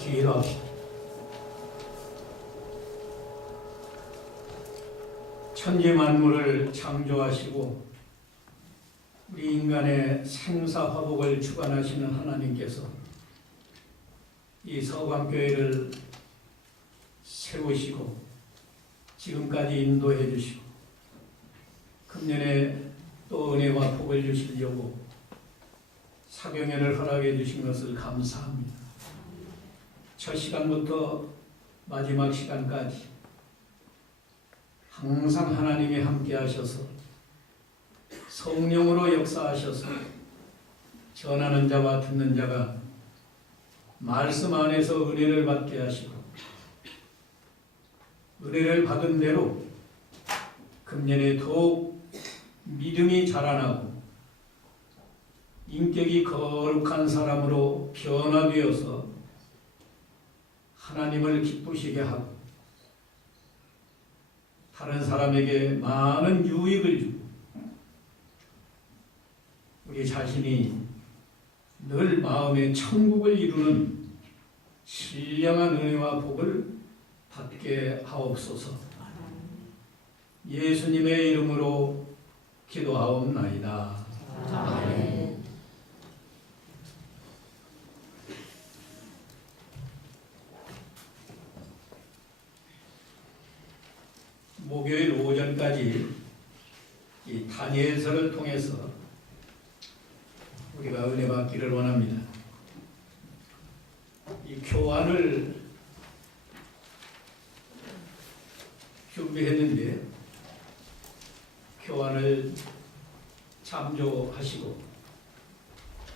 같이 기도합시다. 천지 만물을 창조하시고 우리 인간의 생사화복을 주관하시는 하나님께서 이 서광교회를 세우시고 지금까지 인도해 주시고 금년에 또 은혜와 복을 주시려고 사경회를 허락해 주신 것을 감사합니다. 첫 시간부터 마지막 시간까지 항상 하나님이 함께 하셔서 성령으로 역사하셔서 전하는 자와 듣는 자가 말씀 안에서 은혜를 받게 하시고 은혜를 받은 대로 금년에 더욱 믿음이 자라나고 인격이 거룩한 사람으로 변화되어서 하나님을 기쁘시게 하고 다른 사람에게 많은 유익을 주고 우리 자신이 늘 마음의 천국을 이루는 신령한 은혜와 복을 받게 하옵소서. 예수님의 이름으로 기도하옵나이다. 아멘. 목요일 오전까지 이 다니엘서를 통해서 우리가 은혜 받기를 원합니다. 이 교환을 준비했는데 교환을 참조하시고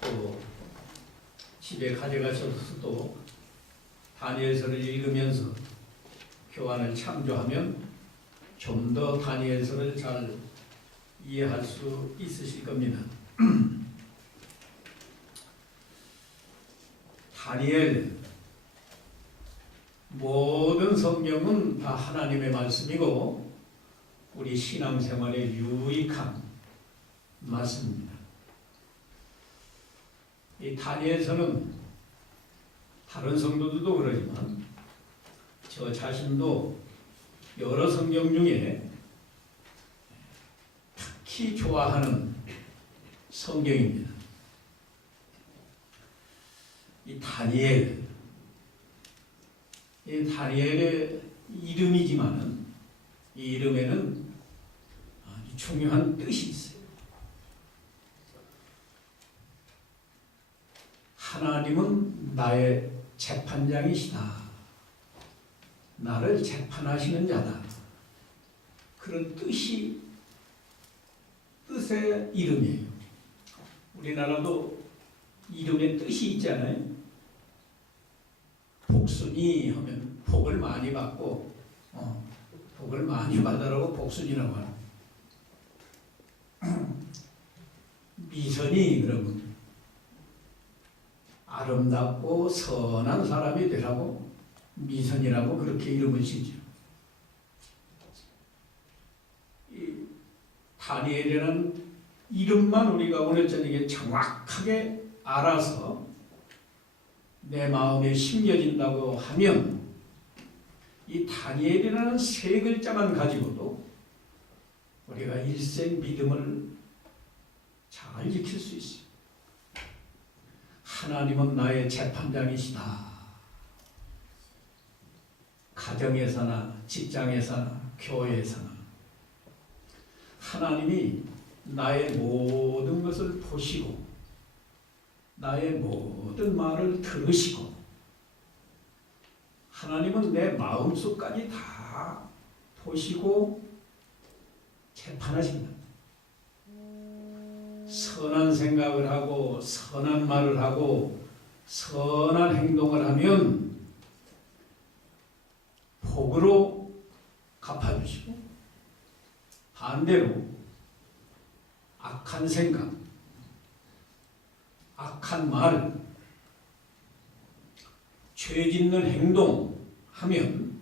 또 집에 가져가셔서도 다니엘서를 읽으면서 교환을 참조하면 좀 더 다니엘서를 잘 이해할 수 있으실 겁니다. 다니엘, 모든 성경은 다 하나님의 말씀이고 우리 신앙생활에 유익한 말씀입니다. 이 다니엘서는 다른 성도들도 그러지만 저 자신도 여러 성경 중에 특히 좋아하는 성경입니다. 이 다니엘의 이름이지만은 이 이름에는 아주 중요한 뜻이 있어요. 하나님은 나의 재판장이시다. 나를 재판하시는 자다. 그런 뜻의 이름이에요. 우리나라도 이름에 뜻이 있잖아요. 복순이 하면 복을 많이 받고 복을 많이 받으라고 복순이라고 하는. 미선이 그러면 아름답고 선한 사람이 되라고 미선이라고 그렇게 이름을 지죠. 이 다니엘이라는 이름만 우리가 오늘 저녁에 정확하게 알아서 내 마음에 심겨진다고 하면 이 다니엘이라는 세 글자만 가지고도 우리가 일생 믿음을 잘 지킬 수 있어요. 하나님은 나의 재판장이시다. 가정에서나 직장에서나 교회에서나 하나님이 나의 모든 것을 보시고 나의 모든 말을 들으시고 하나님은 내 마음속까지 다 보시고 재판하십니다. 선한 생각을 하고 선한 말을 하고 선한 행동을 하면 복으로 갚아주시고 반대로 악한 생각, 악한 말, 죄 짓는 행동 하면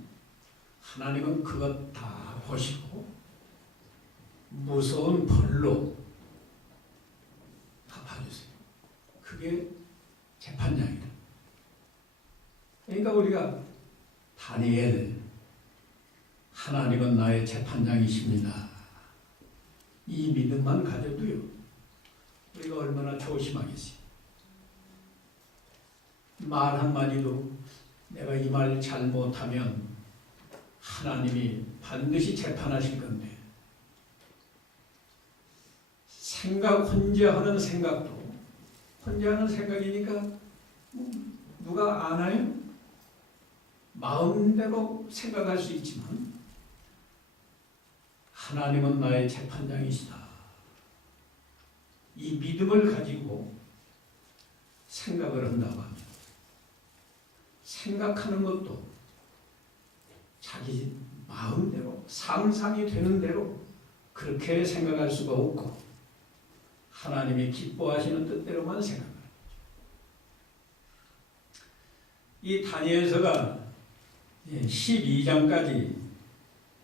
하나님은 그것 다 보시고 무서운 벌로 갚아주세요. 그게 재판장이다. 그러니까 우리가 다니엘, 하나님은 나의 재판장이십니다. 이 믿음만 가져도요, 우리가 얼마나 조심하겠어요. 말 한마디도 내가 이 말 잘못하면 하나님이 반드시 재판하실 건데, 혼자 하는 생각도 혼자 하는 생각이니까 누가 아나요? 마음대로 생각할 수 있지만 하나님은 나의 재판장이시다. 이 믿음을 가지고 생각을 한다고 하면, 생각하는 것도 자기 마음대로 상상이 되는 대로 그렇게 생각할 수가 없고, 하나님이 기뻐하시는 뜻대로만 생각합니다. 이 다니엘서가 12장까지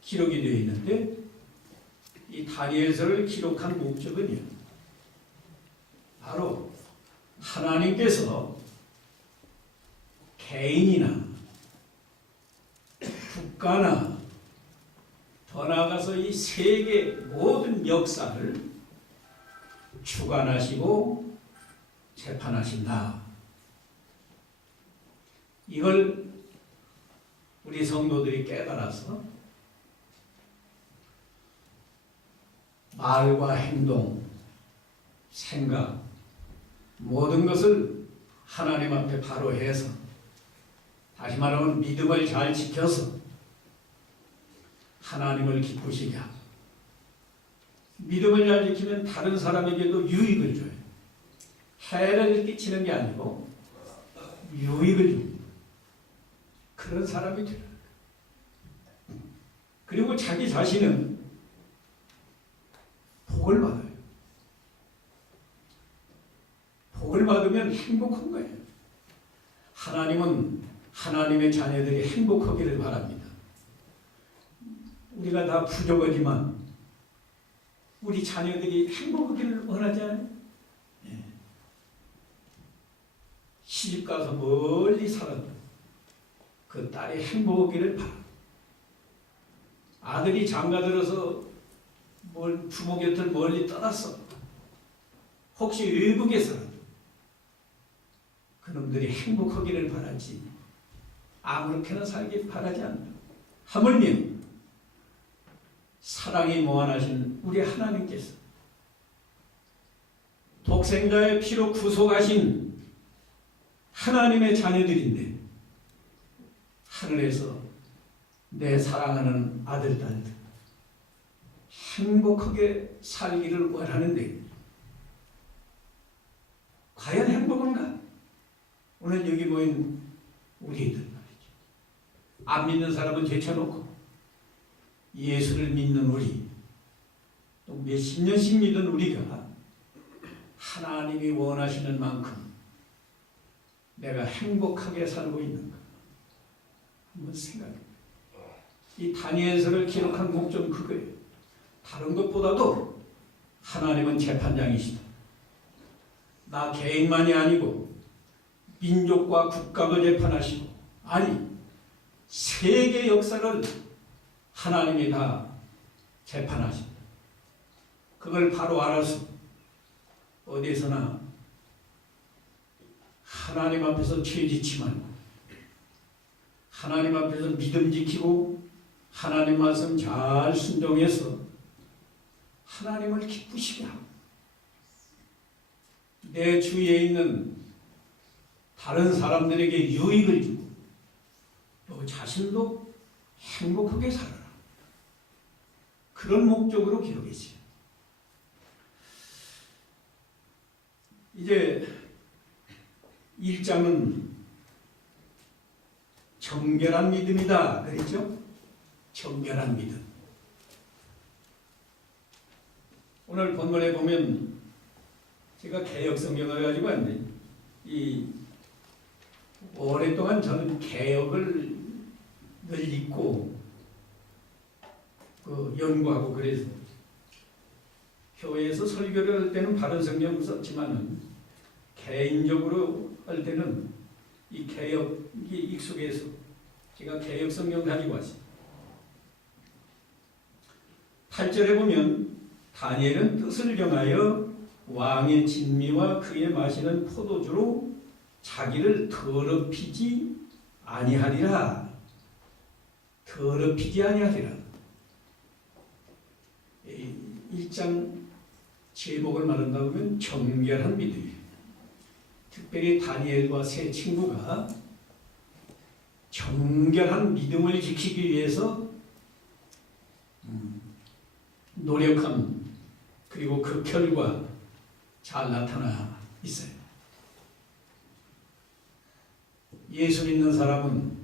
기록이 되어 있는데, 이 다니엘서를 기록한 목적은요, 바로 하나님께서 개인이나 국가나 더 나아가서 이 세계 모든 역사를 주관하시고 재판하신다. 이걸 우리 성도들이 깨달아서 말과 행동, 생각, 모든 것을 하나님 앞에 바로 해서, 다시 말하면 믿음을 잘 지켜서 하나님을 기쁘시게 하고, 믿음을 잘 지키면 다른 사람에게도 유익을 줘요. 해를 끼치는 게 아니고 유익을 줍니다. 그런 사람이 돼요. 그리고 자기 자신은 복을 받아요. 복을 받으면 행복한 거예요. 하나님은 하나님의 자녀들이 행복하기를 바랍니다. 우리가 다 부족하지만 우리 자녀들이 행복하기를 원하지 않아요? 시집가서 멀리 살아도 그 딸이 행복하기를 바랍니다. 아들이 장가들어서 부모 곁을 멀리 떠났어. 혹시 외국에 살아도 그놈들이 행복하기를 바라지, 아무렇게나 살기 바라지 않는다. 하물며 사랑이 무한하신 우리 하나님께서 독생자의 피로 구속하신 하나님의 자녀들인데, 하늘에서 내 사랑하는 아들, 딸들 행복하게 살기를 원하는데, 과연 행복한가? 오늘 여기 모인 우리들 말이죠. 안 믿는 사람은 제쳐놓고 예수를 믿는 우리, 또 몇십 년씩 믿은 우리가 하나님이 원하시는 만큼 내가 행복하게 살고 있는가 한번 생각해요. 이 다니엘서를 기록한 목적은 그거예요. 다른 것보다도 하나님은 재판장이시다. 나 개인만이 아니고 민족과 국가도 재판하시고, 아니 세계 역사를 하나님이 다 재판하신다. 그걸 바로 알아서 어디서나 하나님 앞에서 죄짓지 말고 하나님 앞에서 믿음 지키고 하나님 말씀 잘 순종해서 하나님을 기쁘시게 하고, 내 주위에 있는 다른 사람들에게 유익을 주고 너 자신도 행복하게 살아라. 그런 목적으로 기록했어요. 이제 1장은 정결한 믿음이다 그랬죠? 정결한 믿음. 오늘 본문에 보면, 제가 개역 성경을 가지고 왔는데, 오랫동안 저는 개역을 늘 읽고 연구하고 그래서 교회에서 설교를 할 때는 바른 성경을 썼지만은 개인적으로 할 때는 이 개혁이 익숙해서 제가 개혁 성경 가지고 왔습니다. 8절에 보면 다니엘은 뜻을 정하여 왕의 진미와 그의 마시는 포도주로 자기를 더럽히지 아니하리라. 더럽히지 아니하리라. 1장 제목을 말한다 보면 정결한 믿음이에요. 특별히 다니엘과 세 친구가 정결한 믿음을 지키기 위해서 노력한, 그리고 그 결과 잘 나타나 있어요. 예수 믿는 사람은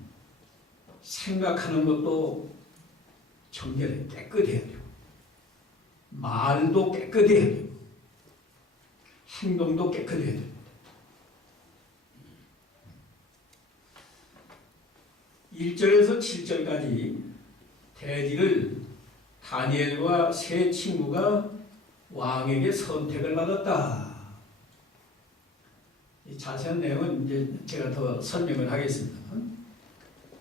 생각하는 것도 정결해, 깨끗해야 돼요. 말도 깨끗해야 돼요. 행동도 깨끗해야 돼요. 1절에서 7절까지 대지를 다니엘과 세 친구가 왕에게 선택을 받았다. 이 자세한 내용은 이제 제가 더 설명을 하겠습니다.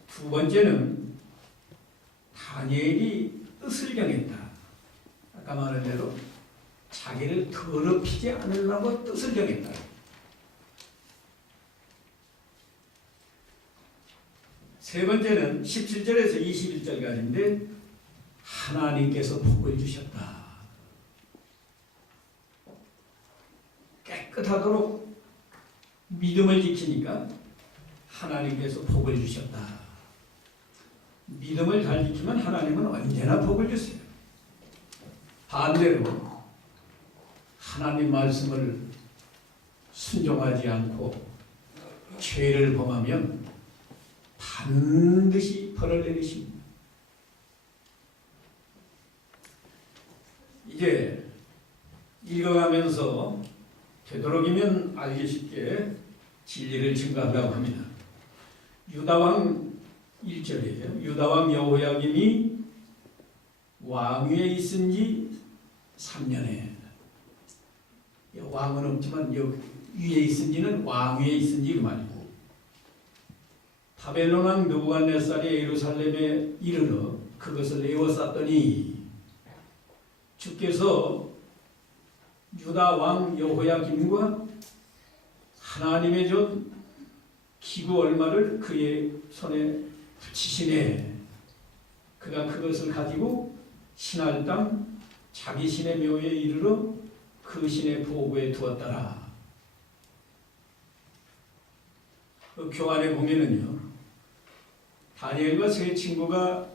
두 번째는 다니엘이 뜻을 정했다. 아까 말한 대로 자기를 더럽히지 않으려고 뜻을 정했다. 세 번째는 17절에서 21절까지인데 하나님께서 복을 주셨다. 깨끗하도록 믿음을 지키니까 하나님께서 복을 주셨다. 믿음을 잘 지키면 하나님은 언제나 복을 주세요. 반대로 하나님 말씀을 순종하지 않고 죄를 범하면 반드시 벌을 내리십니다. 이제 읽어가면서 되도록이면 알기 쉽게 진리를 증거하라고 합니다. 유다왕 1절이에요. 유다왕 여호야김이 왕위에 있은 지 3년에, 왕은 없지만 위에 있은 지는 왕위에 있은 지 그 말이고, 바벨론 왕 느부갓네살이 예루살렘에 이르러 그것을 에워쌌더니 주께서 유다 왕 여호야김과 하나님의 전 기구 얼마를 그의 손에 붙이시네. 그가 그것을 가지고 신할 땅 자기 신의 묘에 이르러 그 신의 보고에 두었더라. 그 교환에 보면은요, 다니엘과 세 친구가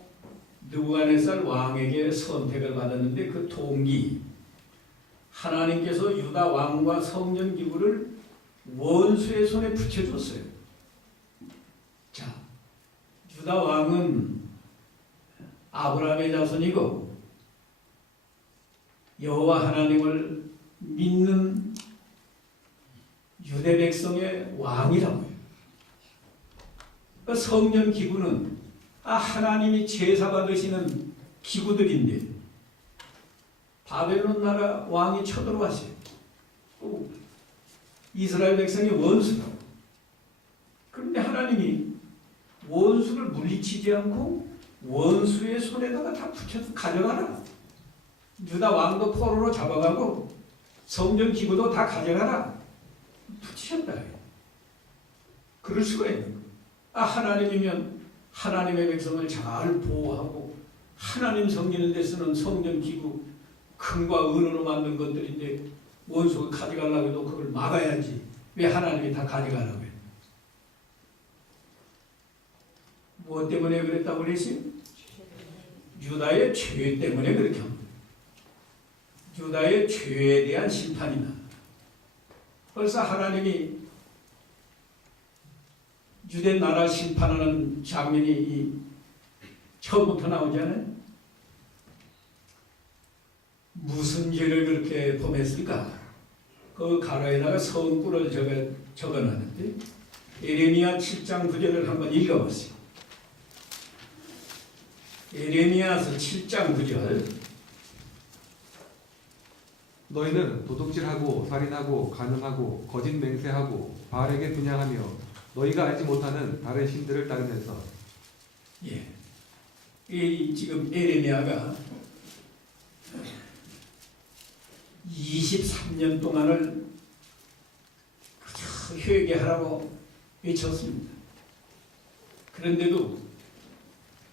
느부갓네살 왕에게 선택을 받았는데 그 동기, 하나님께서 유다 왕과 성전 기구를 원수의 손에 붙여줬어요. 자, 유다 왕은 아브라함의 자손이고 여호와 하나님을 믿는 유대 백성의 왕이라고요. 성전 기구는 하나님이 제사 받으시는 기구들인데 바벨론 나라 왕이 쳐들어왔어요. 또 이스라엘 백성이 원수라고. 그런데 하나님이 원수를 물리치지 않고 원수의 손에다가 다 붙여서 가져가라. 유다 왕도 포로로 잡아가고 성전 기구도 다 가져가라. 붙이셨다. 그럴 수가 있는 거예요. 하나님이면 하나님의 백성을 잘 보호하고 하나님 섬기는 데 쓰는 성전 기구 금과 은으로 만든 것들인데 원수가 가져가려고 해도 그걸 막아야지. 왜 하나님이 다 가져가라고 해요? 무엇 때문에 그랬다고 그랬어요? 유다의 죄 때문에 그렇게 합니다. 유다의 죄에 대한 심판이다. 벌써 하나님이 유대 나라 심판하는 장면이 처음부터 나오잖아요. 무슨 죄를 그렇게 범했을까? 그 가로에다가 성구를 적어놨는데 예레미야 7장 9절을 한번 읽어보세요. 예레미야서 7장 9절. 너희는 도둑질하고 살인하고 간음하고 거짓 맹세하고 바알에게 분향하며 너희가 알지 못하는 다른 신들을 따르면서. 예. 이 지금 에레미야가 23년 동안을 그저 회개하라고 외쳤습니다. 그런데도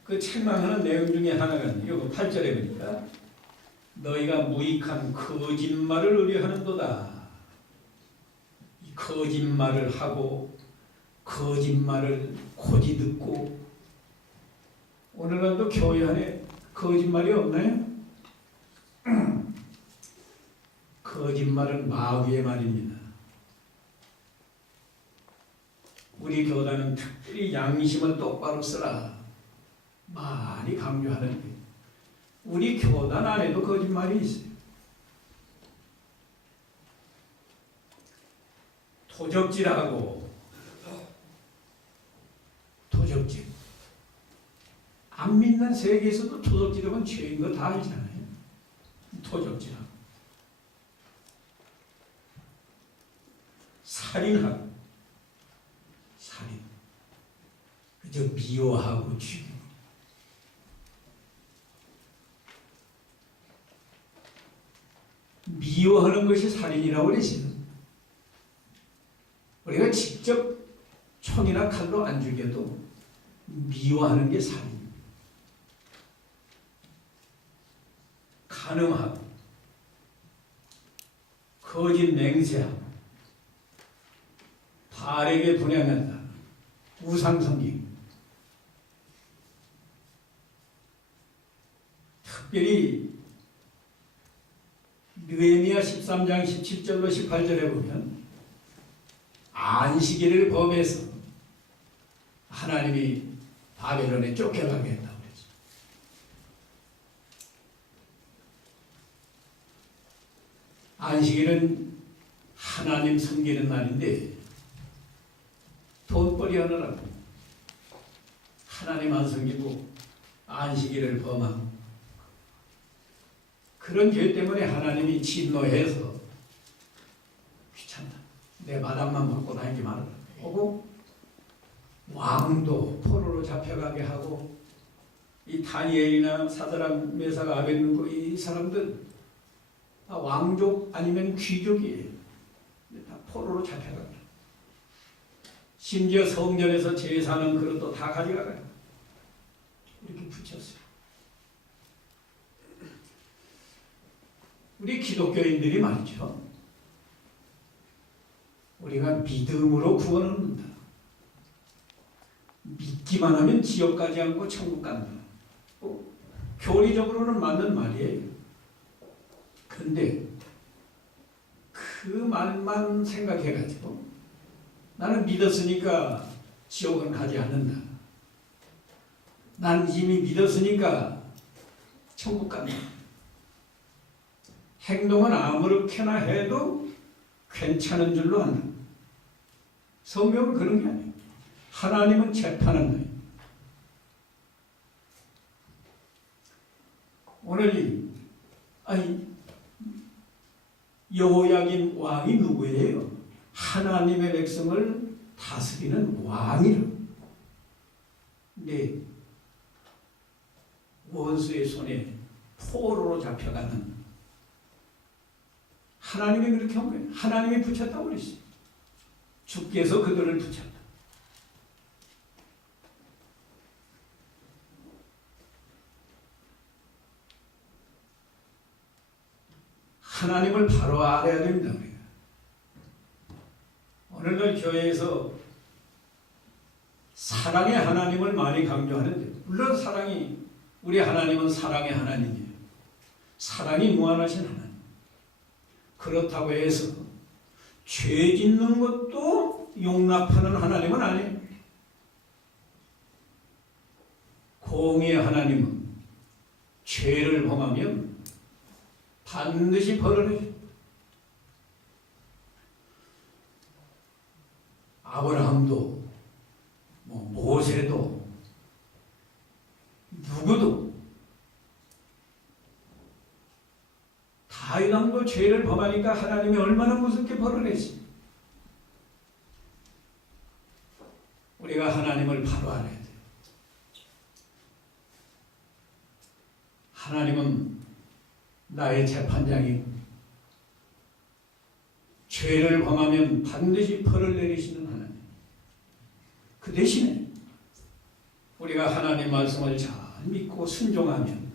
그 책망하는 내용 중에 하나가 이거 8절에 보니까 너희가 무익한 거짓말을 의뢰하는도다. 이 거짓말을 하고 거짓말을 고지 듣고 오늘날도 교회 안에 거짓말이 없나요? 거짓말은 마귀의 말입니다. 우리 교단은 특별히 양심을 똑바로 쓰라 많이 강조하는데 우리 교단 안에도 거짓말이 있어요. 도적질하고 도적질 안 믿는 세계에서도 도적질하면 죄인 거 다 알잖아요. 도적질하고 살인하고 살인 그저 미워하고 죽이고 미워하는 것이 살인이라고 그러시죠. 우리가 직접 총이나 칼로 안 죽여도 미워하는 게 살인. 간음하고 거짓 맹세하고 발에게 분양한다. 우상성기. 특별히 느헤미야 13장 17절로 18절에 보면 안식일을 범해서 하나님이 바벨론에 쫓겨가게 했다고 그랬죠. 안식일은 하나님 섬기는 날인데 돈벌이 하느라고 하나님 안 섬기고 안식일을 범한 그런 죄 때문에 하나님이 진노해서 귀찮다. 내 마당만 먹고 다니지 말아라. 하고 왕도 포로로 잡혀가게 하고 이 다니엘이나 사드락 메삭 아벳느고 이 사람들 다 왕족 아니면 귀족이에요. 다 포로로 잡혀가게. 심지어 성전에서 제사하는 그릇도 다 가져가요. 이렇게 붙였어요. 우리 기독교인들이 말이죠. 우리가 믿음으로 구원을 얻는다. 믿기만 하면 지옥 가지 않고 천국 간다. 교리적으로는 맞는 말이에요. 근데 그 말만 생각해가지고 나는 믿었으니까 지옥은 가지 않는다. 난 이미 믿었으니까 천국 간다. 행동은 아무렇게나 해도 괜찮은 줄로 한다. 성경은 그런 게 아니에요. 하나님은 재판한다. 오늘 여호야긴 왕이 누구예요? 하나님의 백성을 다스리는 왕이라. 근데 원수의 손에 포로로 잡혀가는 하나님이 그렇게 한 거예요. 하나님이 붙였다고 그랬어요. 주께서 그들을 붙였다. 하나님을 바로 알아야 됩니다. 우리가. 오늘날 교회에서 사랑의 하나님을 많이 강조하는데 물론 우리 하나님은 사랑의 하나님이에요. 사랑이 무한하신 하나님. 그렇다고 해서 죄 짓는 것도 용납하는 하나님은 아니에요. 공의의 하나님은 죄를 범하면 반드시 벌을 해요. 아브라함도 모세도 누구도 다윗왕도 죄를 범하니까 하나님이 얼마나 무섭게 벌을 했습니까? 우리가 하나님을 바로 알아야 돼요. 하나님은 나의 재판장이고 죄를 범하면 반드시 벌을 내리시는 하나님. 그 대신에 우리가 하나님 말씀을 잘 믿고 순종하면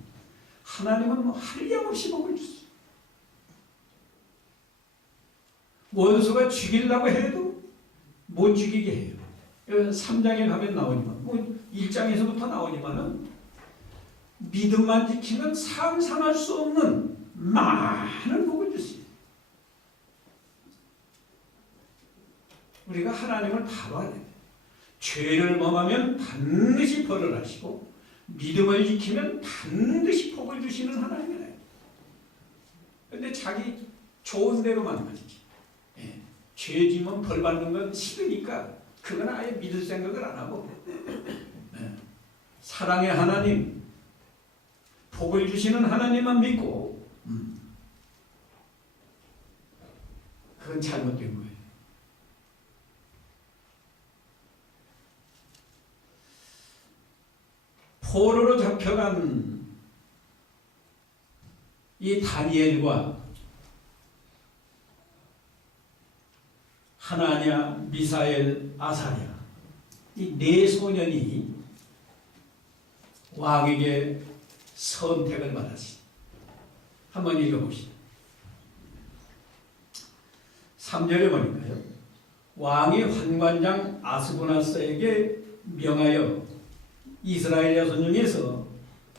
하나님은 뭐 한량없이 복을 주세요. 원수가 죽이려고 해도 못 죽이게 해요. 3장에 가면 나오지만, 뭐 1장에서부터 나오지만은 믿음만 지키면 상상할 수 없는 많은 복을 주세요. 우리가 하나님을 바로 알아야 돼요. 죄를 범하면 반드시 벌을 하시고 믿음을 지키면 반드시 복을 주시는 하나님이에요. 그런데 자기 좋은 대로만 가지지. 죄 지면 벌 받는 건 싫으니까 그건 아예 믿을 생각을 안 하고 사랑의 하나님, 복을 주시는 하나님만 믿고 그건 잘못된 거예요. 포로로 잡혀간 이 다니엘과 하나냐, 미사엘, 아사랴 이 네 소년이 왕에게 선택을 받았습니다. 한번 읽어보시죠. 3절에 보니까요. 왕이 환관장 아스고나스에게 명하여 이스라엘 여손 중에서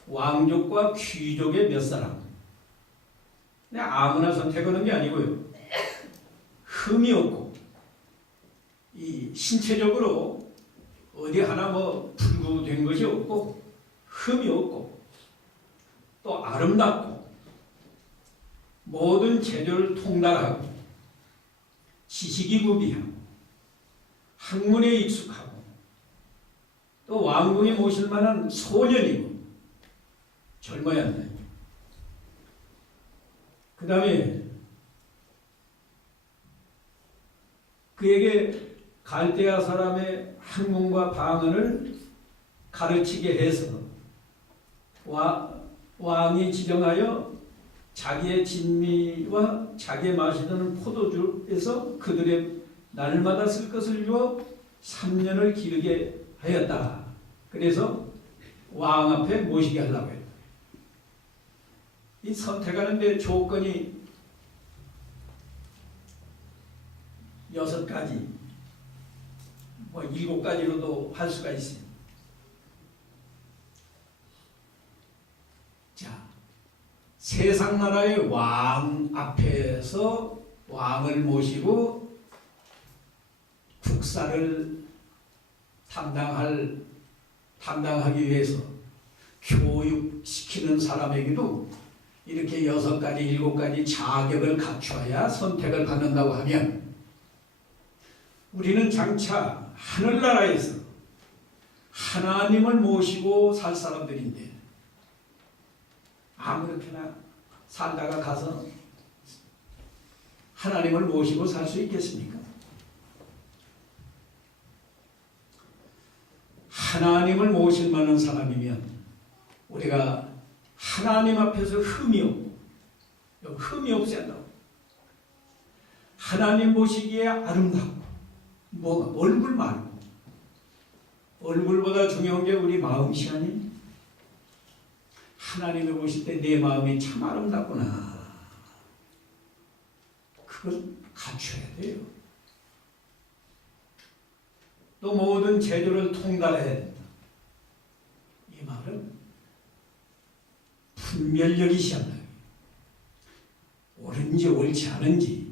왕족과 귀족의 몇 사람, 그냥 아무나 선택하는 게 아니고요. 흠이 없고 이 신체적으로 어디 하나 뭐 불구된 것이 없고 흠이 없고 또 아름답고 모든 재주를 통달하고 지식이 구비하고 학문에 익숙하고 또 왕궁에 모실 만한 소년이고 젊어야 한다. 그 다음에 그에게 갈대아 사람의 학문과 방언을 가르치게 해서 왕이 지정하여 자기의 진미와 자기의 마시는 포도주에서 그들의 날마다 쓸 것을 주어 3년을 기르게 하였다. 그래서 왕 앞에 모시게 하려고 했다. 이 선택하는데 조건이 6가지, 뭐 7가지로도 할 수가 있습니다. 자, 세상 나라의 왕 앞에서 왕을 모시고 국사를 담당하기 위해서 교육시키는 사람에게도 이렇게 6가지, 7가지 자격을 갖춰야 선택을 받는다고 하면 우리는 장차 하늘나라에서 하나님을 모시고 살 사람들인데 아무렇게나 살다가 가서 하나님을 모시고 살 수 있겠습니까? 하나님을 모실 만한 사람이면 우리가 하나님 앞에서 흠이 없고 흠이 없어야 한다고. 하나님 보시기에 아름답고 뭐 얼굴 말고 얼굴보다 중요한 게 우리 마음이 아니? 하나님을 보실 때 내 마음이 참 아름답구나. 그걸 갖춰야 돼요. 또 모든 재주를 통달해야 된다. 이 말은 분별력이 시한다. 옳은지 옳지 않은지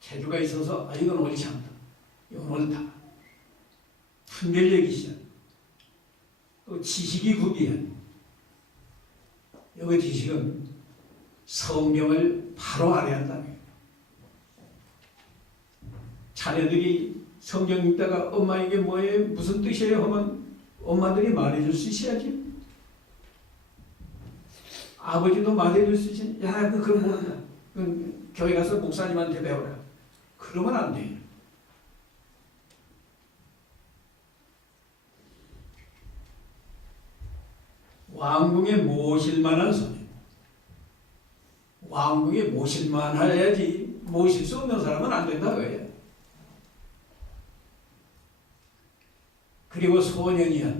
재주가 있어서 이건 옳지 않다. 이건 옳다. 분별력이 시한. 또 지식이 구비한. 여기 지식은 성경을 바로 알아야 한다. 자녀들이 성경 읽다가 엄마 이게 뭐예요? 무슨 뜻이에요? 하면 엄마들이 말해줄 수 있어야지. 아버지도 말해줄 수 있지. 야, 그건 모른다. 교회 가서 목사님한테 배워라. 그러면 안 돼. 왕궁에 모실 만한 소년. 왕궁에 모실 만해야지 모실 수 없는 사람은 안 된다고 해요. 그리고 소년이야.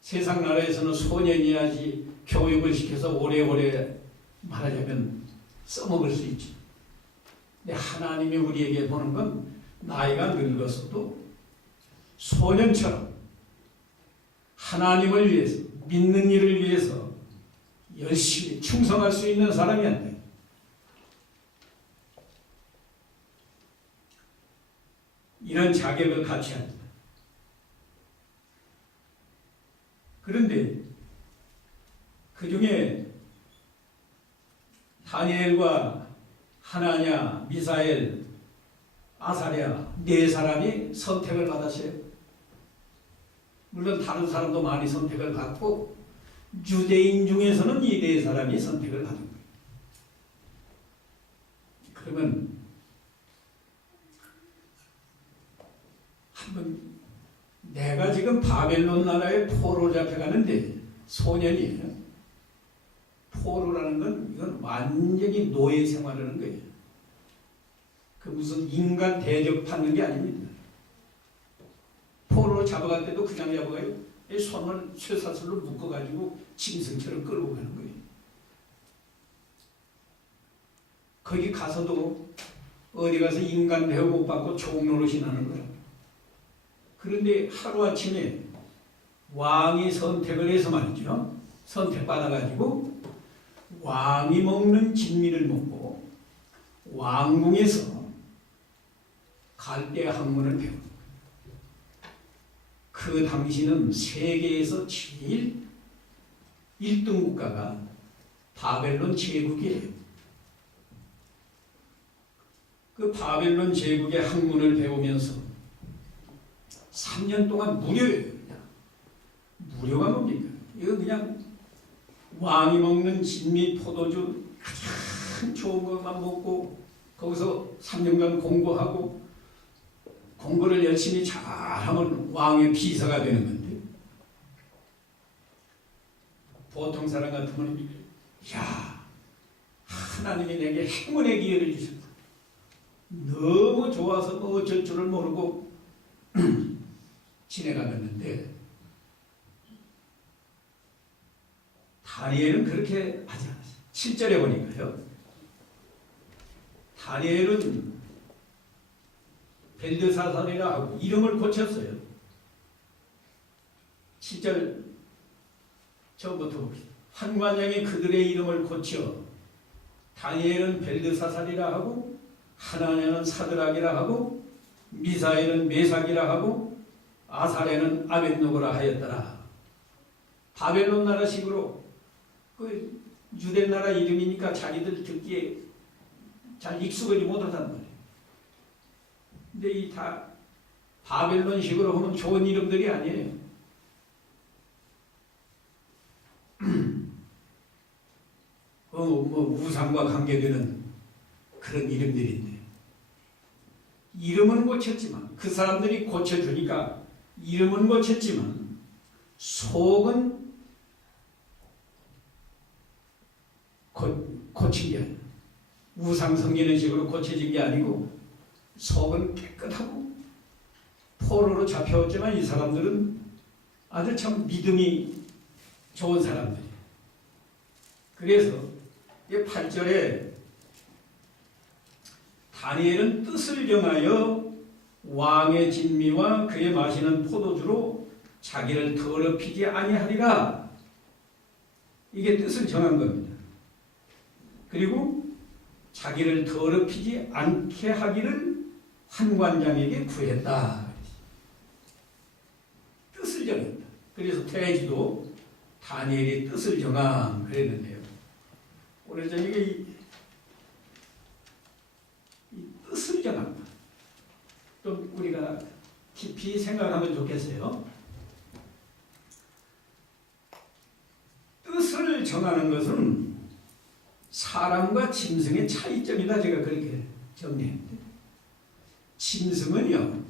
세상 나라에서는 소년이야지 교육을 시켜서 오래오래 말하자면 써먹을 수 있지. 근데 하나님이 우리에게 보는 건 나이가 늙었어도 소년처럼 하나님을 위해서 믿는 일을 위해서 열심히 충성할 수 있는 사람이 안 돼. 이런 자격을 갖춰야 한다. 그런데 그 중에 다니엘과 하나냐, 미사엘, 아사랴 네 사람이 선택을 받았어요. 물론 다른 사람도 많이 선택을 받고 유대인 중에서는 이 네 사람이 선택을 받은 거예요. 그러면 한번 내가 지금 바벨론 나라에 포로 잡혀가는데 소년이에요. 포로라는 건 이건 완전히 노예 생활하는 거예요. 그 무슨 인간 대접 받는 게 아닙니다. 포로로 잡아갈 때도 그냥 잡아가요. 손을 쇠사슬로 묶어가지고 짐승처럼 끌고 가는 거예요. 거기 가서도 어디 가서 인간 대우 못 받고 종노릇이 나는 거라. 그런데 하루아침에 왕이 선택을 해서 말이죠. 선택받아가지고 왕이 먹는 진미를 먹고 왕궁에서 갈대 학문을 배우는 거예요. 그 당시는 세계에서 제일 1등 국가가 바벨론 제국이에요. 그 바벨론 제국의 학문을 배우면서 3년 동안 무료예요. 무료가 뭡니까? 이거 그냥 왕이 먹는 진미 포도주 가장 좋은 것만 먹고 거기서 3년간 공부하고 공부를 열심히 잘하면 왕의 비서가 되는 건데 보통 사람 같으면 야 하나님이 내게 행운의 기회를 주셨다. 너무 좋아서 뭐 어쩔 줄을 모르고 지내가겠는데 다니엘은 그렇게 하지 않았어요. 7절에 보니까요. 다니엘은 벨드사살이라 하고 이름을 고쳤어요. 7절 처음부터 봅시다. 환관장이 그들의 이름을 고쳐 다니엘은 벨드사살이라 하고 하나냐는 사드락이라 하고 미사엘은 메삭이라 하고 아사랴는 아벳노고라 하였더라. 바벨론 나라식으로 그 유대 나라 이름이니까 자기들 듣기에 잘 익숙하지 못하단 말이에요. 근데 이 다 바벨론식으로 하면 좋은 이름들이 아니에요. 뭐 우상과 관계되는 그런 이름들인데 이름은 고쳤지만 그 사람들이 고쳐주니까 이름은 고쳤지만 속은 고친 게 아니에요. 우상 섬기는 식으로 고쳐진 게 아니고 속은 깨끗하고 포로로 잡혀왔지만 이 사람들은 아주 참 믿음이 좋은 사람들이에요. 그래서 8절에 다니엘은 뜻을 정하여 왕의 진미와 그의 마시는 포도주로 자기를 더럽히지 아니하리라. 이게 뜻을 정한 겁니다. 그리고 자기를 더럽히지 않게 하기를 환관장에게 구했다. 뜻을 정했다. 그래서 태지도 다니엘이 뜻을 정함 그랬는데요. 오늘 저녁에 이 뜻을 정한다. 좀 우리가 깊이 생각하면 좋겠어요. 뜻을 정하는 것은 사람과 짐승의 차이점이다. 제가 그렇게 정리했는데 짐승은요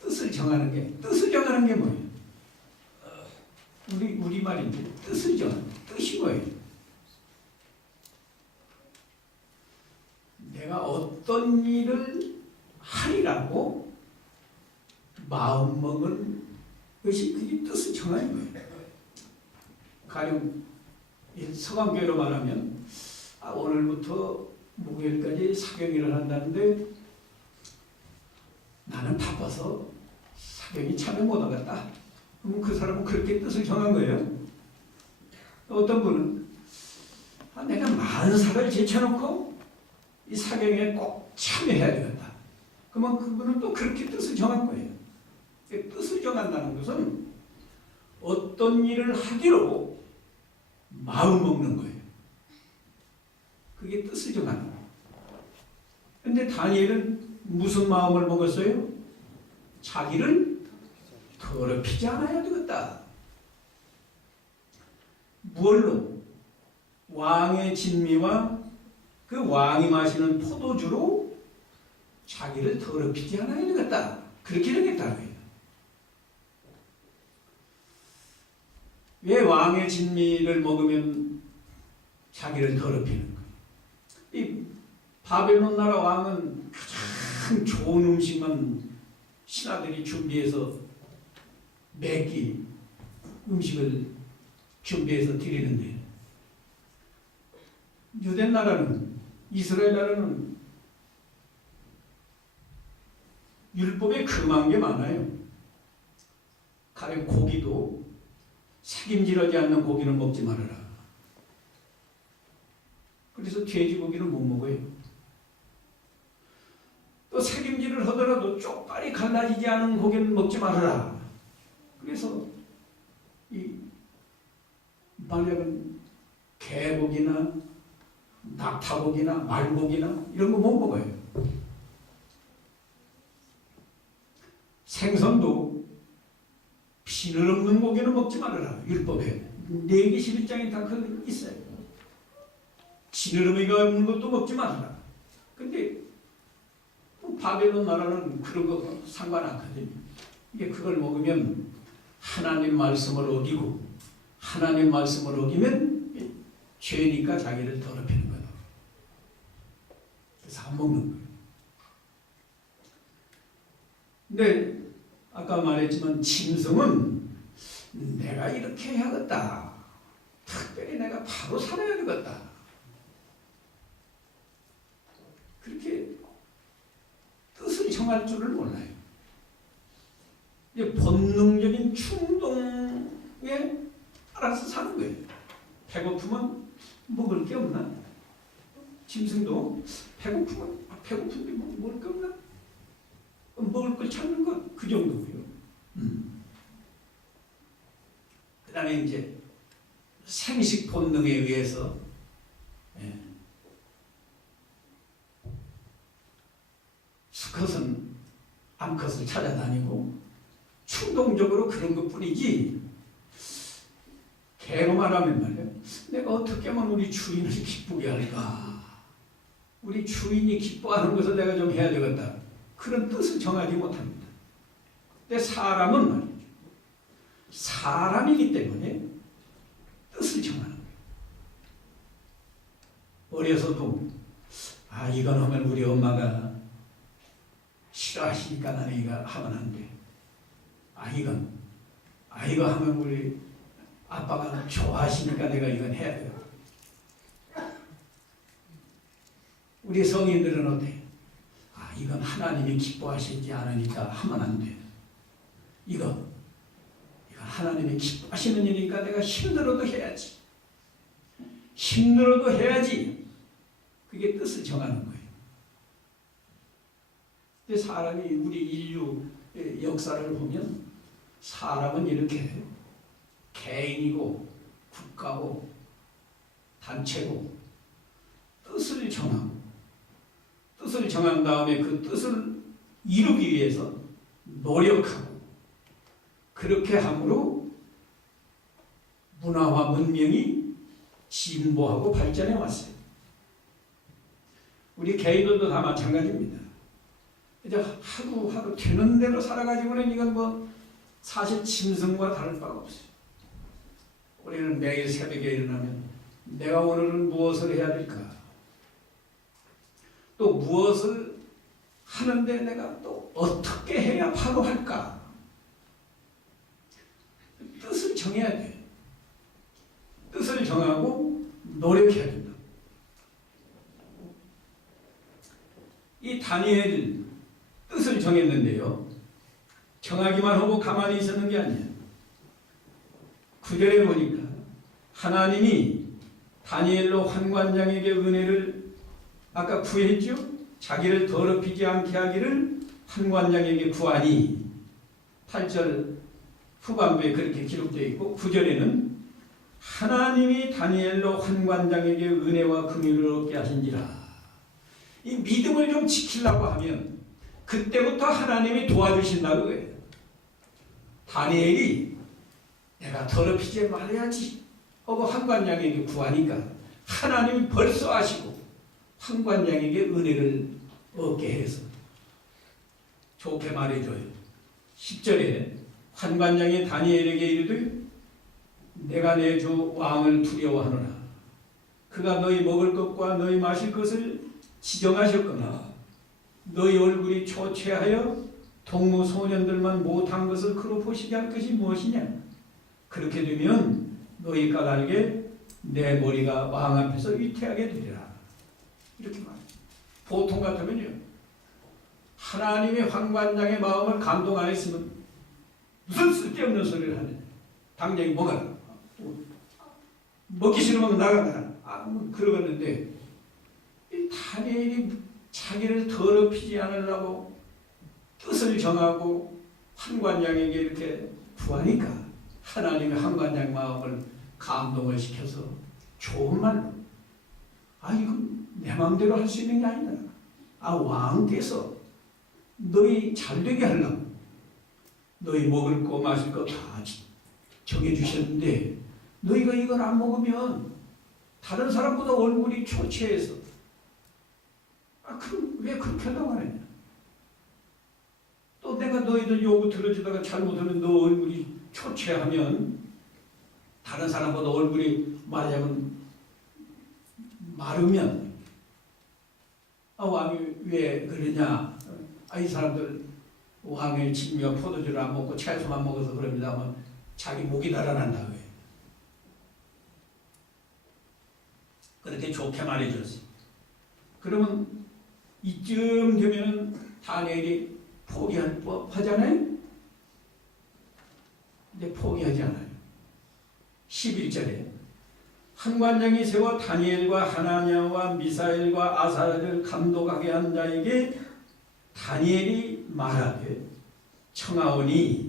뜻을 정하는 게 뭐예요? 우리말인데 뜻이죠. 뜻인 거예요. 내가 어떤 일을 하리라고 마음먹은 것이 그게 뜻을 정하는 거예요. 가령 서강교회로 말하면 오늘부터 목요일까지 사경일을 한다는데 나는 바빠서 사경이 참여 못하겠다. 그럼 그 사람은 그렇게 뜻을 정한 거예요. 어떤 분은 내가 40살을 제쳐놓고 이 사경에 꼭 참여해야 되겠다. 그러면 그분은 또 그렇게 뜻을 정한 거예요. 뜻을 정한다는 것은 어떤 일을 하기로 마음 먹는 거예요. 그게 뜻을 정하는 거예요. 그런데 다니엘은 무슨 마음을 먹었어요? 자기를 더럽히지 않아야 되겠다. 무얼로? 왕의 진미와 그 왕이 마시는 포도주로 자기를 더럽히지 않아야 되겠다. 그렇게 정했다는 거예요. 왜 왕의 진미를 먹으면 자기를 더럽히는 거예요? 이 바벨론 나라 왕은 가장 좋은 음식만 신하들이 준비해서 매끼 음식을 준비해서 드리는데 유대 나라는 이스라엘 나라는 율법에 금한 게 많아요. 가령 고기도 색임질하지 않는 고기는 먹지 말아라. 그래서 돼지고기는 못 먹어요. 또 색임질을 하더라도 쪽발이 갈라지지 않은 고기는 먹지 말아라. 그래서 만약은 개고기나 낙타고기나 말고기나 이런 거 못 먹어요. 생선도 피를 없는 고기는 먹지 말아라. 율법에 4개 11장에 다 그거 있어요. 지느러미가 없는 것도 먹지 말아라. 근데 바벨론 나라는 그런 거 상관 않거든요. 이게 그걸 먹으면 하나님 말씀을 어기고 하나님 말씀을 어기면 죄니까 자기를 더럽히는 거다. 그래서 안 먹는 거예요. 근데 아까 말했지만 짐승은 내가 이렇게 해야겠다. 특별히 내가 바로 살아야 되겠다. 그렇게 뜻을 정할 줄을 몰라요. 이제 본능적인 충동에 따라서 사는 거예요. 배고프면 먹을 게 없나? 짐승도 배고프면 배고픈데 먹을 게 없나? 먹을 걸 찾는 것 그 정도고요. 그 다음에 이제 생식 본능에 의해서 수컷은 암컷을 찾아다니고 충동적으로 그런 것뿐이지 개로 말하면 말이야 내가 어떻게 하면 우리 주인을 기쁘게 할까? 우리 주인이 기뻐하는 것을 내가 좀 해야 되겠다. 그런 뜻을 정하지 못합니다. 근데 사람은 말이죠. 사람이기 때문에 뜻을 정하는 거예요. 어려서도 이건 하면 우리 엄마가 싫어하시니까 나는 이거 하면 안 돼. 이거 하면 우리 아빠가 좋아하시니까 내가 이건 해야 돼요. 우리 성인들은 어때? 이건 하나님이 기뻐하시지 않으니까 하면 안 돼. 이건 하나님이 기뻐하시는 일이니까 내가 힘들어도 해야지. 힘들어도 해야지. 그게 뜻을 정하는 거예요. 근데 사람이 우리 인류의 역사를 보면 사람은 이렇게 개인이고 국가고 단체고 뜻을 정하고 뜻을 정한 다음에 그 뜻을 이루기 위해서 노력하고 그렇게 함으로 문화와 문명이 진보하고 발전해 왔어요. 우리 개인들도 다 마찬가지입니다. 이제 하루하루 되는 대로 살아가지고는 이건 사실 짐승과 다를 바가 없어요. 우리는 매일 새벽에 일어나면 내가 오늘은 무엇을 해야 될까? 또 무엇을 하는데 내가 또 어떻게 해야 바로 할까? 뜻을 정해야 돼. 뜻을 정하고 노력해야 된다. 이 다니엘은 뜻을 정했는데요. 정하기만 하고 가만히 있었는 게 아니에요. 9절에 보니까 하나님이 다니엘로 환관장에게 은혜를 아까 구했죠? 자기를 더럽히지 않게 하기를 환관장에게 구하니 8절 후반부에 그렇게 기록되어 있고 9절에는 하나님이 다니엘로 환관장에게 은혜와 긍휼을 얻게 하신지라. 이 믿음을 좀 지키려고 하면 그때부터 하나님이 도와주신다고 그래요. 다니엘이 내가 더럽히지 말아야지 하고 환관장에게 구하니까 하나님이 벌써 아시고 환관장에게 은혜를 얻게 해서 좋게 말해줘요. 10절에 환관장이 다니엘에게 이르되 내가 내 주 왕을 두려워하노라. 그가 너희 먹을 것과 너희 마실 것을 지정하셨거나 너희 얼굴이 초췌하여 동무 소년들만 못한 것을 그로 보시게 할 것이 무엇이냐? 그렇게 되면 너희 까닭에 내 머리가 왕 앞에서 위태하게 되리라. 이렇게 말해요. 보통 같으면요. 하나님의 환관장의 마음을 감동 안 했으면 무슨 쓸데없는 소리를 하느냐. 당장에 먹어라. 먹기 싫으면 나가라. 그러겠는데 이 다니엘이 자기를 더럽히지 않으려고 뜻을 정하고 환관장에게 이렇게 구하니까 하나님의 환관장 마음을 감동을 시켜서 좋은 말로 이건 내 마음대로 할 수 있는 게 아니다. 왕께서 너희 잘되게 하려고 너희 먹을 거 마실 거 다 정해주셨는데 너희가 이걸 안 먹으면 다른 사람보다 얼굴이 초췌해서 그럼 왜 그렇게 하려고 하느냐? 또 내가 너희들 요구 들어주다가 잘못하면 너 얼굴이 초췌하면 다른 사람보다 얼굴이 말하자면 마르면 왕이 왜 그러냐? 이 사람들 왕의 진미와 포도주를 안 먹고 채소만 먹어서 그럽니다만 자기 목이 달아난다고 해요. 그렇게 좋게 말해줬어요. 그러면 이쯤 되면은 다니엘이 포기할 법하잖아요. 근데 포기하지 않아요. 11절에 환관장이 세워 다니엘과 하나냐와 미사엘과 아사엘을 감독하게 한 자에게 다니엘이 말하되 청하오니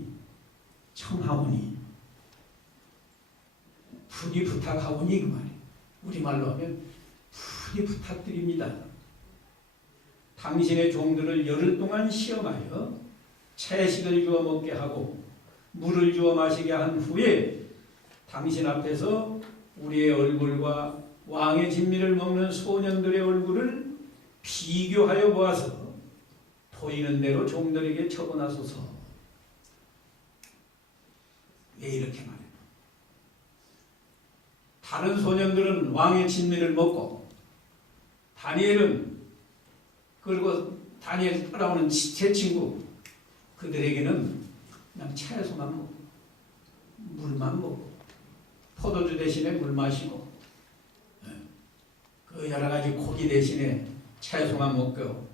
부디 부탁하오니 그 말이에요. 우리말로 하면 부디 부탁드립니다. 당신의 종들을 열흘 동안 시험하여 채식을 주어 먹게 하고 물을 주어 마시게 한 후에 당신 앞에서 우리의 얼굴과 왕의 진미를 먹는 소년들의 얼굴을 비교하여 보아서 보이는 대로 종들에게 처분하소서. 왜 이렇게 말해요? 다른 소년들은 왕의 진미를 먹고 다니엘은 그리고 다니엘 따라오는 제 친구 그들에게는 그냥 채소만 먹고 물만 먹고 포도주 대신에 물 마시고 그 여러 가지 고기 대신에 채소만 먹고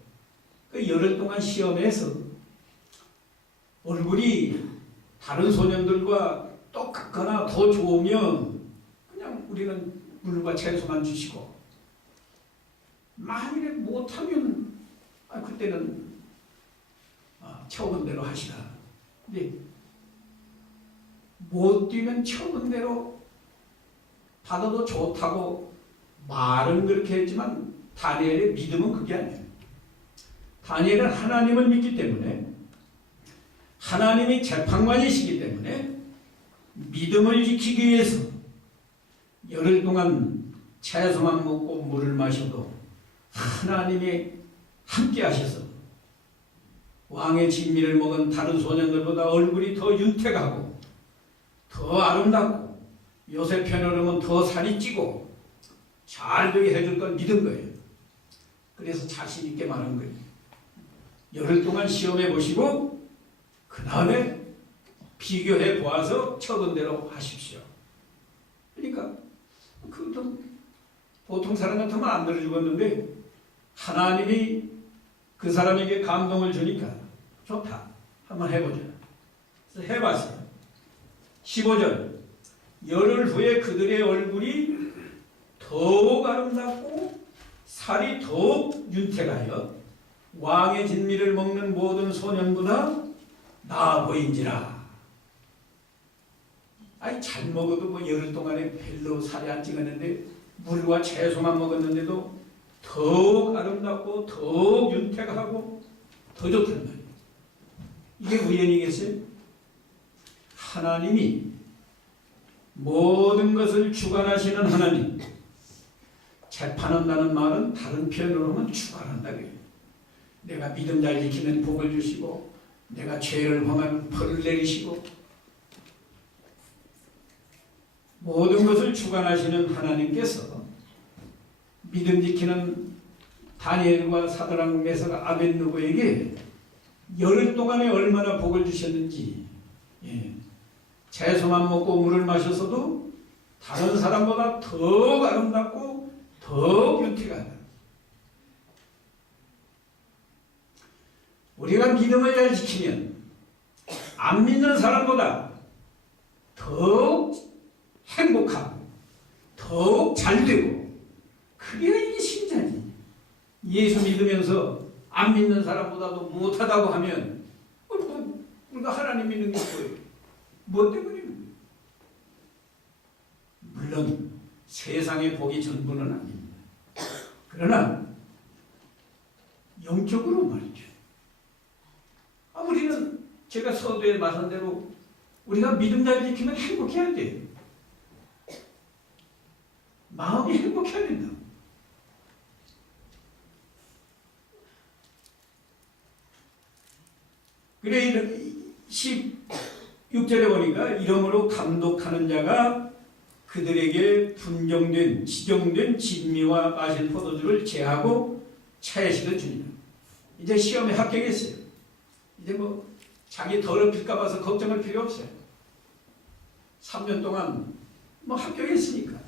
그 열흘 동안 시험해서 얼굴이 다른 소년들과 똑같거나 더 좋으면 그냥 우리는 물과 채소만 주시고 만일에 못하면 그때는 처분대로 하시라. 근데 못 뛰면 처분대로 받아도 좋다고 말은 그렇게 했지만 다니엘의 믿음은 그게 아니에요. 다니엘은 하나님을 믿기 때문에 하나님이 재판관이시기 때문에 믿음을 지키기 위해서 열흘 동안 채소만 먹고 물을 마셔도 하나님이 함께 하셔서 왕의 진미를 먹은 다른 소년들보다 얼굴이 더 윤택하고 더 아름답고 요셉 편으로는 더 살이 찌고 잘 되게 해줄 걸 믿은 거예요. 그래서 자신 있게 말한 거예요. 열흘 동안 시험해 보시고 그 다음에 비교해 보아서 적은 대로 하십시오. 그러니까 그것도 보통 사람 같으면 안 들어 죽었는데 하나님이 그 사람에게 감동을 주니까 좋다. 한번 해보자. 그래서 해봤어요. 15절 열흘 후에 그들의 얼굴이 더욱 아름답고 살이 더욱 윤택하여 왕의 진미를 먹는 모든 소년보다 나아 보인지라. 아니 잘 먹어도 뭐 열흘 동안에 별로 살이 안 찌겠는데 물과 채소만 먹었는데도 더욱 아름답고 더욱 윤택하고 더 좋단 말이에요. 이게 우연이겠어요? 하나님이 모든 것을 주관하시는 하나님. 재판한다는 말은 다른 표현으로 하면 주관한다고 해요. 내가 믿음 잘 지키면 복을 주시고 내가 죄를 범하면 벌을 내리시고 모든 것을 주관하시는 하나님께서 믿음 지키는 다니엘과 사드락 메삭 아벳느고에게 열흘 동안에 얼마나 복을 주셨는지, 채소만 먹고 물을 마셔서도 다른 사람보다 더 아름답고 더 윤택하다. 우리가 믿음을 잘 지키면 안 믿는 사람보다 더욱 행복하고 더욱 잘되고, 그래야 이게 신자지. 예수 믿으면서 안 믿는 사람보다도 못하다고 하면 우리가 하나님 믿는 게 뭐예요? 뭐 때문입니까? 물론 세상의 복이 전부는 아닙니다. 그러나 영적으로 말이죠. 우리는 제가 서두에 말한 대로 우리가 믿음 잘 지키면 행복해야 돼요. 마음이 행복해야 된다. 그래 16절에 보니까 이러므로 감독하는 자가 그들에게 분정된 지정된 진미와 마실 포도주를 제하고 차에 실어 주니라. 이제 시험에 합격했어요. 이제 뭐 자기 더럽힐까 봐서 걱정할 필요 없어요. 3년 동안 뭐 합격했으니까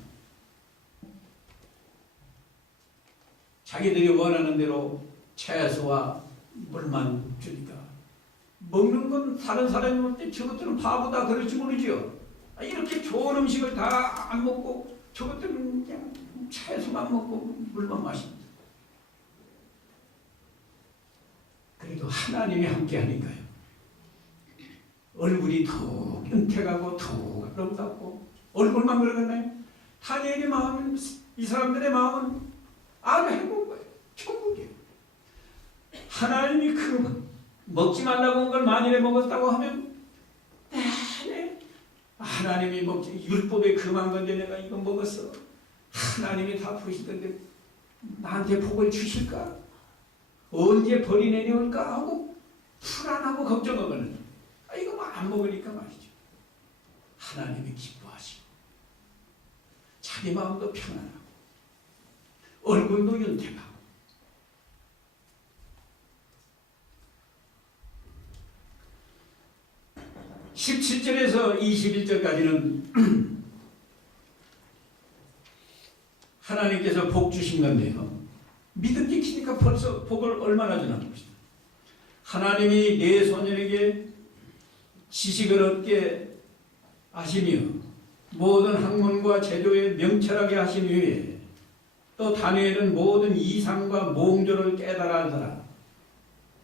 자기들이 원하는 대로 채소와 물만 주니까, 먹는 건 다른 사람이 먹을 때 저것들은 바보다 그럴지 모르지요. 이렇게 좋은 음식을 다 안 먹고 저것들은 그냥 채소만 먹고 물만 마십니다. 그래도 하나님이 함께 하니까요. 얼굴이 더욱 윤택하고 더욱 아름답고, 얼굴만 그러겠나요? 다니엘의 마음은, 이 사람들의 마음은 아주 행복해요. 천국이에요. 하나님이 그 먹지 말라고 한 걸 만일에 먹었다고 하면 하나님이 먹지, 율법에 금한 건데 내가 이거 먹었어. 하나님이 다 보실 건데 나한테 복을 주실까? 언제 벌이 내려올까 하고 불안하고 걱정하거든. 이거 뭐 안 먹으니까 말이죠. 하나님이 기뻐하시고 자기 마음도 평안하고 얼굴도 윤택하고. (17절에서 21절까지는) 하나님께서 복 주신 건데요. 믿음 지키니까 벌써 복을 얼마나 주나 봅시다. 하나님이 네 소년에게 지식을 얻게 하시며 모든 학문과 제도에 명철하게 하신 후에 또 다니엘은 모든 이상과 몽조를 깨달아 알더라.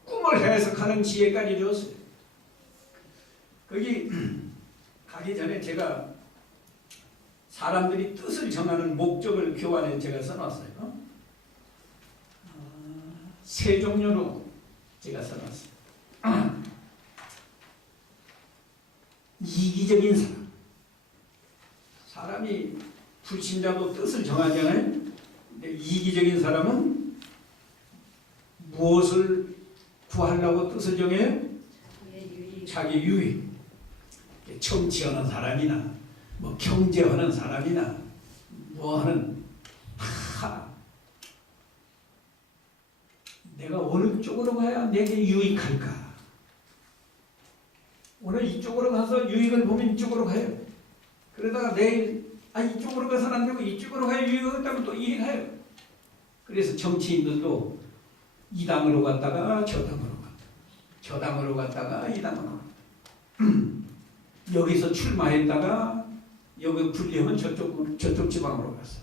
꿈을 해석하는 지혜까지 줬어요. 거기 가기 전에 제가 사람들이 뜻을 정하는 목적을 교환에 제가 써놨어요. 세 종류로 제가 써놨어요. 이기적인 사람. 사람이 불신자도 뜻을 정하잖아요. 근데 이기적인 사람은 무엇을 구하려고 뜻을 정해요? 자기 유익. 청취하는 사람이나 뭐 경제하는 사람이나 뭐하는 다 내가 어느 쪽으로 가야 내게 유익할까? 오늘 이쪽으로 가서 유익을 보면 이쪽으로 가요. 그러다가 내일 이쪽으로 가서는 안 되고 이쪽으로 가야 유익을 했다면 또 이리 가요. 그래서 정치인들도 이 당으로 갔다가 저 당으로 갔다. 저 당으로 갔다가 이 당으로 갔다. 여기서 출마했다가 여기 불리하면 저쪽 지방으로 갔어.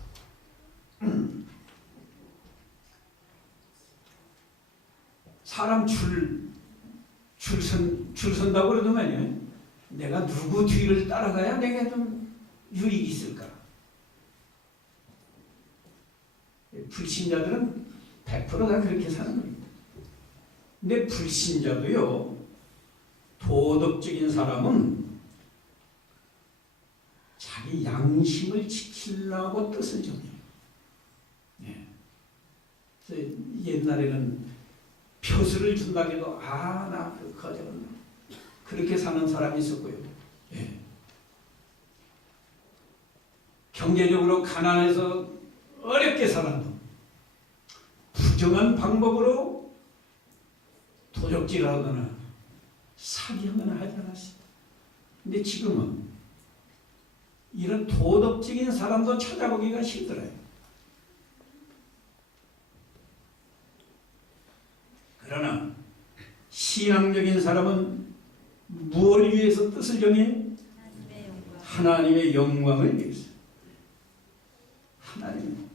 사람 줄 선다고 그러더만요. 내가 누구 뒤를 따라가야 내게 좀 유익이 있을까? 불신자들은 100%다 그렇게 사는 거예요. 근데 불신자도요, 도덕적인 사람은 자기 양심을 지키려고 뜻을 정해요. 예. 그래서 옛날에는 표수를 준다고 해도 나 거절은 그렇게 사는 사람이 있었고요. 예. 경제적으로 가난해서 어렵게 살아도 부정한 방법으로 도적질하거나 사기하거나 하지 않았어요. 근데 지금은 이런 도덕적인 사람도 찾아보기가 힘들어요. 그러나 신앙적인 사람은 무엇을 위해서 뜻을 정해? 하나님의 영광을 위해서. 하나님.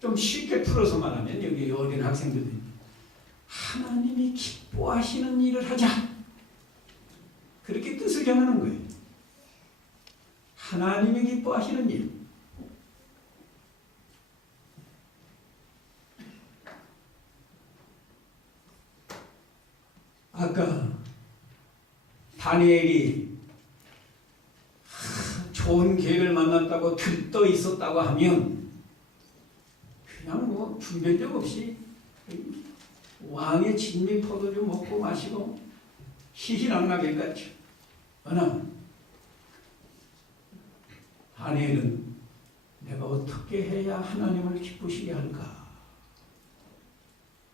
좀 쉽게 풀어서 말하면 여기 어린 학생들이 하나님이 기뻐하시는 일을 하자. 그렇게 뜻을 정하는 거예요. 하나님이 기뻐하시는 일. 아까 다니엘이 좋은 계획을 만났다고 들떠 있었다고 하면 그냥 뭐 분별력 없이 왕의 진미 포도주 먹고 마시고 희희낙낙해 갔죠. 그러나 다니엘은 내가 어떻게 해야 하나님을 기쁘시게 할까?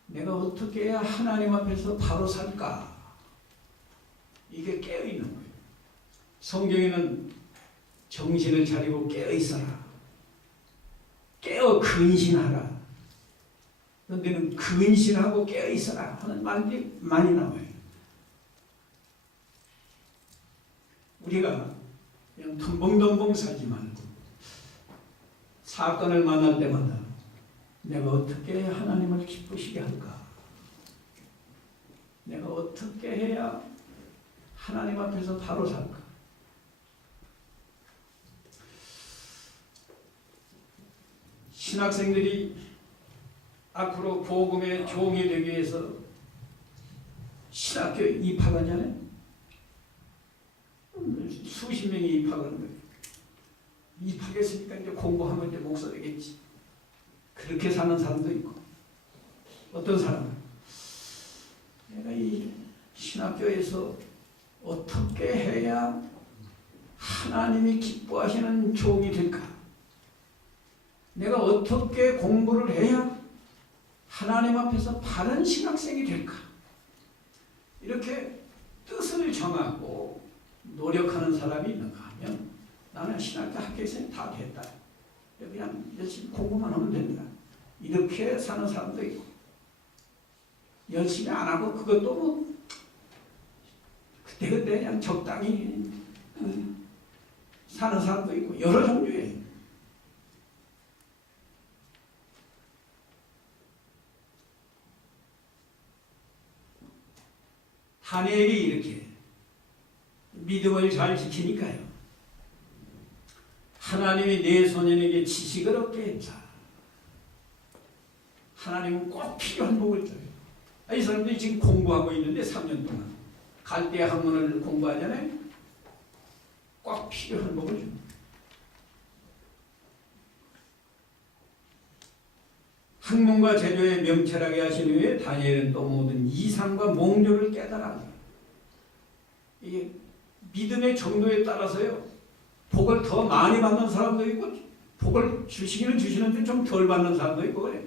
내가 어떻게 해야 하나님 앞에서 바로 살까? 이게 깨어있는 거예요. 성경에는 정신을 차리고 깨어있어라. 깨어 근신하라. 그런데는 근신하고 깨어있어라 하는 말이 많이 나와요. 우리가 그냥 덤벙덤벙 살지 말고 사건을 만날 때마다 내가 어떻게 해야 하나님을 기쁘시게 할까? 내가 어떻게 해야 하나님 앞에서 바로 살까? 신학생들이 앞으로 복음의 종이 되기 위해서 신학교에 입학하잖아요. 수십 명이 입학하는 거예요. 입학했으니까 이제 공부하면 이제 목사 되겠지. 그렇게 사는 사람도 있고, 어떤 사람은 내가 이 신학교에서 어떻게 해야 하나님이 기뻐하시는 종이 될까? 내가 어떻게 공부를 해야 하나님 앞에서 바른 신학생이 될까? 이렇게 뜻을 정하고 노력하는 사람이 있는가 하면 나는 신학교 학교에서 다 됐다. 그냥 열심히 공부만 하면 된다. 이렇게 사는 사람도 있고, 열심히 안 하고 그것도 뭐 그때그때 그냥 적당히 사는 사람도 있고, 여러 종류예요. 다니엘이 이렇게 믿음을 잘 지키니까요, 하나님이 내 소년에게 지식을 얻게 했다. 하나님은 꼭 필요한 복을 줘요. 이 사람들이 지금 공부하고 있는데 3년 동안 갈대 학문을 공부하잖아요. 꼭 필요한 복을 줍니다. 학문과 재료에 명철하게 하신 후에 다니엘은 또 모든 이상과 몽조를 깨달아. 이게 믿음의 정도에 따라서요, 복을 더 많이 받는 사람도 있고 복을 주시기는 주시는데 좀 덜 받는 사람도 있고 그래.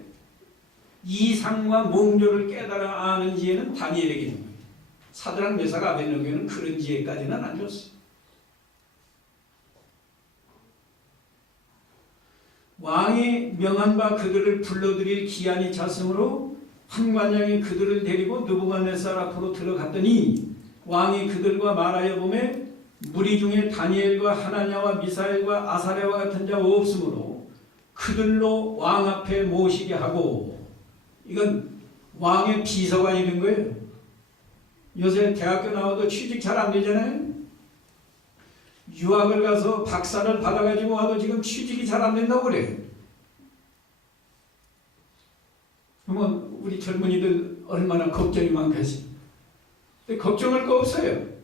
이상과 몽조를 깨달아 아는 지혜는 다니엘에게 있는 거예요. 사드락 메삭 아벳네고는 그런 지혜까지는 안 줬어. 왕이 명한 바 그들을 불러들일 기한이 찼으므로 판관장이 그들을 데리고 느부갓네살 앞으로 들어갔더니 왕이 그들과 말하여 보매 무리 중에 다니엘과 하나냐와 미사엘과 아사랴와 같은 자 없으므로 그들로 왕 앞에 모시게 하고, 이건 왕의 비서관이 된 거예요. 요새 대학교 나와도 취직 잘 안 되잖아요. 유학을 가서 박사를 받아가지고 와도 지금 취직이 잘 안 된다고 그래요. 그러면 우리 젊은이들 얼마나 걱정이 많겠어요. 근데 걱정할 거 없어요.